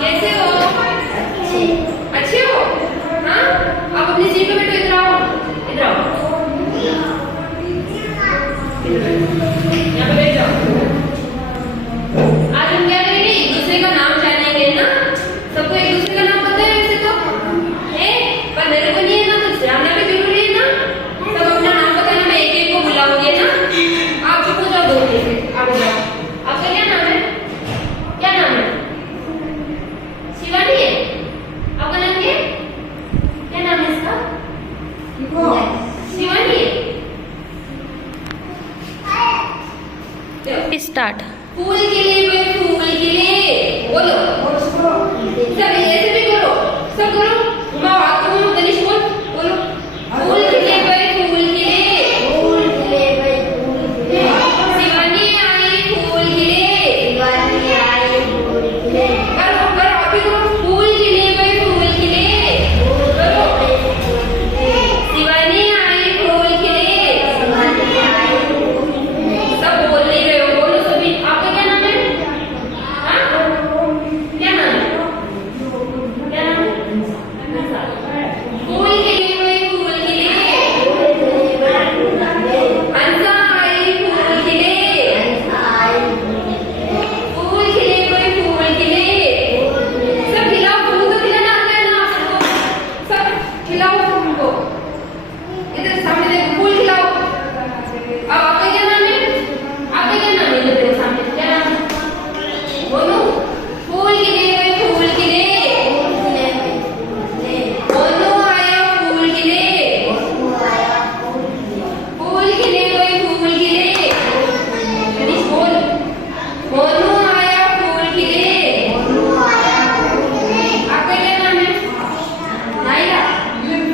कैसे हो? अच्छे हो? हाँ, आप अपनी सीट पे बैठो। इधर आओ, इधर आओ, यहाँ पे बैठ जाओ। आज हम क्या करेंगे? एक दूसरे का नाम जानेंगे ना। सबको एक दूसरे का नाम पता है वैसे तो है, पर मेरे को नहीं है ना, तो जानना भी जरूरी है ना। सब अपना नाम बताना, मैं एक एक को बुलाऊंगी ना। आप चुप हो जाओ, दो मिनट आप जाओ। आपका क्या नाम है? क्या नाम है? शिवानी है? आपका नाम क्या है? क्या नाम है इसका? शिवानी है। स्टार्ट। फूल खिले हुए फूल खिले, बोलो सब ऐसे भी करो, सब करो। माँ हाथ में गणेश बोल, बोलो फूल खिले हुए फूल खिले, फूल खिले हुए फूल खिले, शिवानी आई फूल खिले, शिवानी आई फूल खिले, करो करो आप भी करो। फूल खिले हुए फूल खिले, करो। शिवानी आई फूल खिले, शिवानी आई फूल खिले, सब बोल नहीं रहे हो, बोलो सभी। आपका क्या नाम है? हाँ? क्या नाम है? क्या नाम है? फूल खिले हुए फूल खिले, फूल खिले हुए फूल खिले, हंसा आई फूल खिले, हंसा आई फूल खिले, फूल खिले हुए फूल खिले। फूल खिले, सब खिलाओ, फूल तो खिलाना आता है ना आप सबको, सब खिलाओ फूल को। इधर सामने देखो, फूल खिलाओ। अब आपका क्या नाम है? आपका क्या नाम है? इधर देखो सामने, क्या नाम है? बोलो फूल खिले हुए फूल खिले, फूल खिले हुए फूल खिले, बोलो आया फूल खिले, मोनू आया फूल खिले, फूल खिले हुए फूल खिले। गणेश बोल, मोनू आया फूल खिले। मोनू आया फूल खिले, आपका क्या नाम है? नायरा।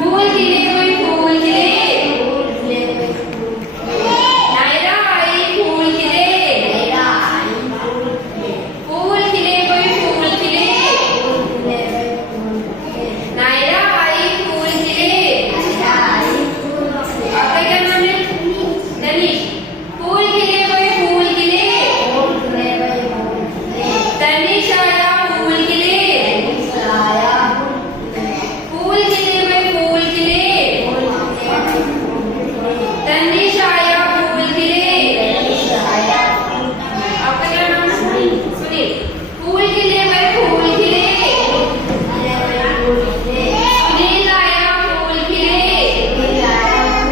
फूल खिले हुए फूल खिले, फूल खिले हुए फूल खिले, नायरा आई फूल खिले, मेरा आई फूल खिले, फूल खिले हुए फूल खिले, फूल खिले हुए फूल खिले, नायरा आई फूल खिले। मेरा आई फूल खिले, आपका क्या नाम है? तनीश। फूल खिले हुए फूल खिले, फूल खिले हुए फूल खिले, तनीश आया फूल खिले, तनीश आया फूल खिले, फूल खिले हुए फूल खिले, फूल खिले हुए फूल खिले, तनीश आया फूल खिले। तनीश आया फूल खिले, आपका क्या नाम है? सुनील। फूल खिले हुए फूल खिले, फूल खिले हुए फूल खिले, सुनील आया फूल खिले, तनीश आया फूल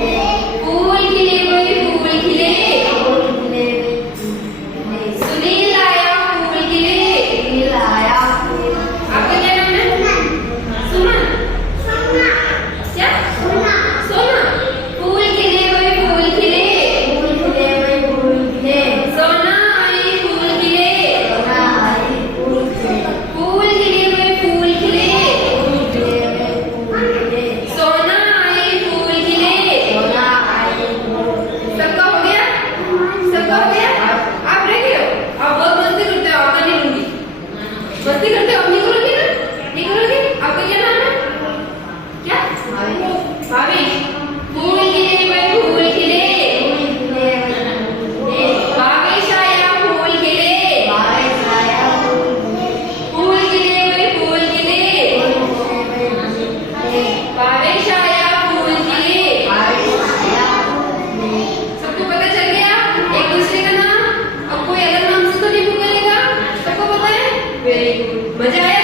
खिले, फूल खिले हुए फूल खिले, फूल खिले हुए फूल खिले, सुनील आया फूल खिले। तनीश आया फूल खिले, आपका क्या नाम है? सुमन। क्या? सोना। फूल खिले हुए फूल खिले, फूल खिले हुए फूल खिले, सोना आई फूल खिले, सोना आई फूल खिले, फूल खिले हुए फूल खिले, फूल खिले हुए फूल खिले, सोना आई फूल खिले। सोना आई फूल खिले, सबका हो गया? सबका हो गया? आप रह गए हो? आप बहुत मस्ती करते हो, आपका नहीं लूंगी। मस्ती करते हो, आप नहीं करोगे ना? नहीं करोगे? आपका क्या नाम है? क्या? भावेश। फूल खिले हुए फूल खिले, फूल खिले हुए फूल खिले, भावेश आया फूल खिले, बारिश आया फूल खिले, फूल खिले हुए फूल खिले, फूल खिले हुए फूल खिले, भावेश आया फूल खिले। बारिश आया फूल खिले, सबको पता चल गया एक दूसरे का नाम? अब कोई अलग नाम से तो नहीं पुकारेगा, सबको पता है? वेरी गुड, मजा आया?